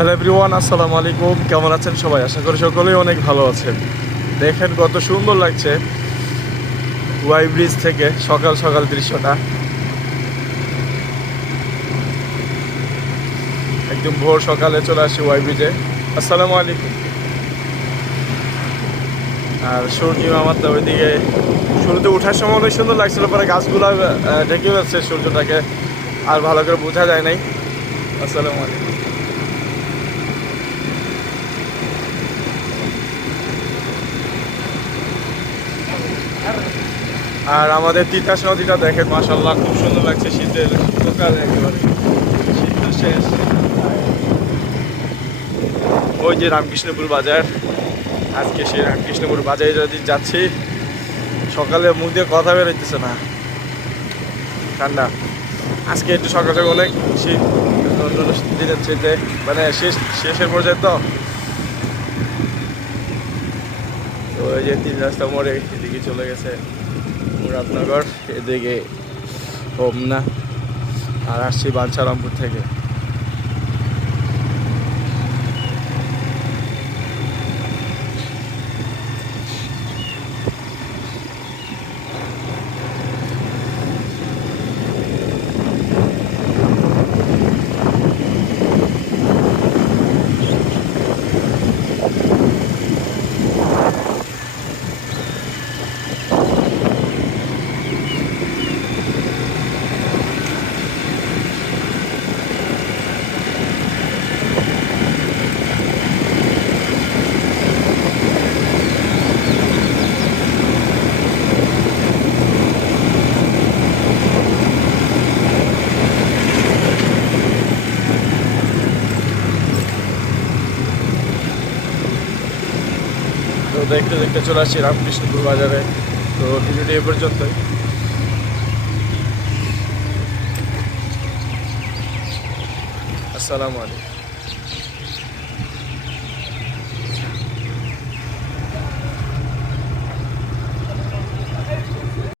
Hello everyone, আসসালামু আলাইকুম। কেমন আছেন সবাই? আশা করি সকলেই অনেক ভালো আছেন। দেখেন কত সুন্দর লাগছে ওয়াই ব্রিজ থেকে সকাল সকাল দৃশ্যটা। একদম ভোর সকালে চলে আসি ওয়াই ব্রিজে। আসসালামু আলাইকুম। আর সূর্য আমারটা ওইদিকে শুরুতে ওঠার সময় অনেক সুন্দর লাগছিল, পরে গাছগুলো ঢেকে যাচ্ছে সূর্যটাকে, আর ভালো করে বোঝা যায় নাই। আসসালামু আলাইকুম। আর আমাদের তিতাস নদীটা দেখেন, মাশাআল্লাহ খুব সুন্দর লাগছে। শীতের সকাল একেবারে, শীত তো শেষ। ওই যে রামকৃষ্ণপুর বাজার, আজকে সেই রামকৃষ্ণপুর বাজারে যদি যাচ্ছি, সকালে মুখ দিয়ে কথা বেরোইতেছে না, ঠান্ডা। আজকে একটু সকাল সকাল অনেক শীত, অন্যান্য দিনের চেয়ে মানে শেষের পর্যায়ে তো। ওই যে তিন রাস্তা মোড়ে এদিকে চলে গেছে মুরাদনগর, এদিকে হোমনা, আর আসছি বাঞ্ছারামপুর থেকে। তো দেখতে দেখতে চলে আসছি রামকৃষ্ণপুর বাজারে। তো ভিডিওটি এ পর্যন্তই। আসসালামু আলাইকুম।